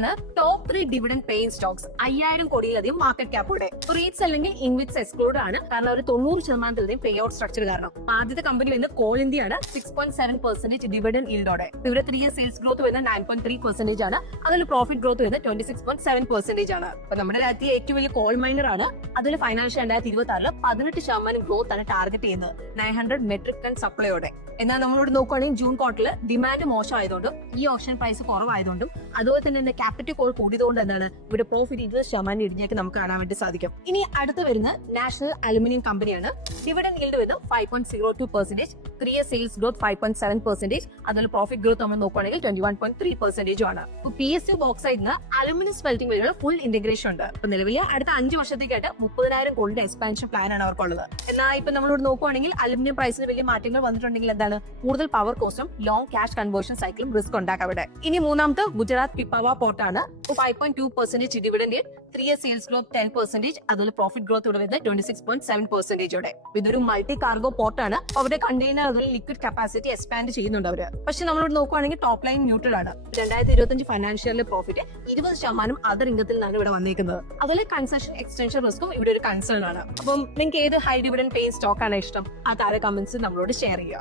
ഇതാണ് top 3 dividend paying Stokes 5000 കോടിയിലധികം market ക്യാപ്പോടെ. REITs അല്ലെങ്കിൽ ഇൻവിറ്റ്സ് എക്സ്ക്ലൂഡ് ആണ്, കാരണം ഒരു 90% പേ ഔട്ട് സ്ട്രക്ചർ കാരണം. ആദ്യത്തെ കമ്പനി വരുന്നത് കോൾ ഇന്ത്യ ആണ്, 6.7% ഡിവിഡന്റ് ഈൽഡോടെ. ഇവരുടെ 3 ഇയർ സെയിൽസ് ഗ്രോത്ത് വരുന്നത് 9.3% ആണ്. അതിൽ പ്രോഫിറ്റ് ഗ്രോത്ത് വരുന്നത് 26.7% ആണ്. അപ്പൊ നമ്മുടെ രാജ്യത്തെ ഏറ്റവും വലിയ കോൾ മൈനർ ആണ്. അതിൽ ഫൈനാൻഷ്യൽ 2026 18% ഗ്രോത്ത് ആണ് ടാർഗറ്റ് ചെയ്യുന്നത്, 900 മെട്രിക് ടൺ സപ്ലൈയോടെ. എന്നാൽ നമ്മളോട് നോക്കുകയാണെങ്കിൽ ജൂൺ ക്വാർട്ടറിൽ ഡിമാൻഡ് മോശമായതുകൊണ്ടും ഈ ഓപ്ഷൻ പ്രൈസ് കുറവായതുകൊണ്ടും അതുപോലെ തന്നെ ക്യാപിറ്റൽ കോൾ കൂടിയതുകൊണ്ട് എന്താണ് ഇവിടെ പ്രോഫിറ്റ് 20% ഇടിഞ്ഞേക്ക് നമുക്ക് കാണാൻ വേണ്ടി സാധിക്കും. ഇനി അടുത്ത് വരുന്ന നാഷണൽ അലുമിനിയം കമ്പനിയാണ്. ഡിവിഡന്റ് ഈൽഡ് വരുന്നത് 5.02%, 3 ഇയർ സെയിൽസ് ഗ്രോത്ത് 5.7%, അതുപോലെ പ്രോഫിറ്റ് ഗ്രോത്ത് നമ്മൾ നോക്കുകയാണെങ്കിൽ 21.3% ആണ്. PSU ബോക്സൈറ്റിന് അലുമിനിയം സ്മെൽറ്റിംഗ് വഴിയുള്ള ഫുൾ ഇന്റഗ്രേഷൻ ഉണ്ട്. അപ്പൊ നിലവിൽ അടുത്ത 5 വർഷത്തേക്കായിട്ട് 30,000 കോടിയുടെ എക്സ്പാൻഷൻ പ്ലാൻ ആണ് അവർക്കുള്ളത്. എന്നാൽ ഇപ്പൊ നമ്മളോട് നോക്കുകയാണെങ്കിൽ അലുമിനിയം പ്രൈസിന് വലിയ മാറ്റങ്ങൾ വന്നിട്ടുണ്ടെങ്കിൽ എന്താണ് കൂടുതൽ പവർ കോസ്റ്റും ലോങ് ക്യാഷ് കൺവേർഷൻ സൈക്കിളും റിസ്ക് ഉണ്ടാക്കാം അവിടെ. ഇനി മൂന്നാമത്തെ ഗുജറാത്ത് പിപ്പാവ പോർട്ട് ആണ്. 5.2% ഡിവിഡന്റ്, 3 ഇയർ സെയിൽസ് ഗ്രോത്ത് 10%, അതുപോലെ പ്രോഫിറ്റ് ഗ്രോത്ത് ഇവിടെ വരുന്നത് 26.7%. ഇതൊരു മൾട്ടി കാർഗോ പോർട്ട് ആണ്. അവരുടെ കണ്ടെയ്നർ അതുപോലെ ലിക്വിഡ് കപ്പാസിറ്റി എക്സ്പാൻഡ് ചെയ്യുന്നുണ്ട് അവര്. പക്ഷെ നമ്മളോട് നോക്കുകയാണെങ്കിൽ ടോപ്പ് ലൈൻ ന്യൂട്രൽ ആണ്. 2025 ഫൈനാൻഷ്യലിലെ പ്രോഫിറ്റ് 20% അതർ ഇൻകത്തിൽ നിന്നാണ് ഇവിടെ വന്നിരിക്കുന്നത്. അതുപോലെ കൺസെഷൻ എക്സ്റ്റൻഷൻ റിസ്ക്കും ഇവിടെ ഒരു കൺസേൺ ആണ്. അപ്പം നിങ്ങൾക്ക് ഏത് ഹൈ ഡിവിഡന്റ് പേയിങ് സ്റ്റോക്ക് ആണ് ഇഷ്ടം? ആ താഴെ കമന്റ്സ് നമ്മളോട് ഷെയർ ചെയ്യുക.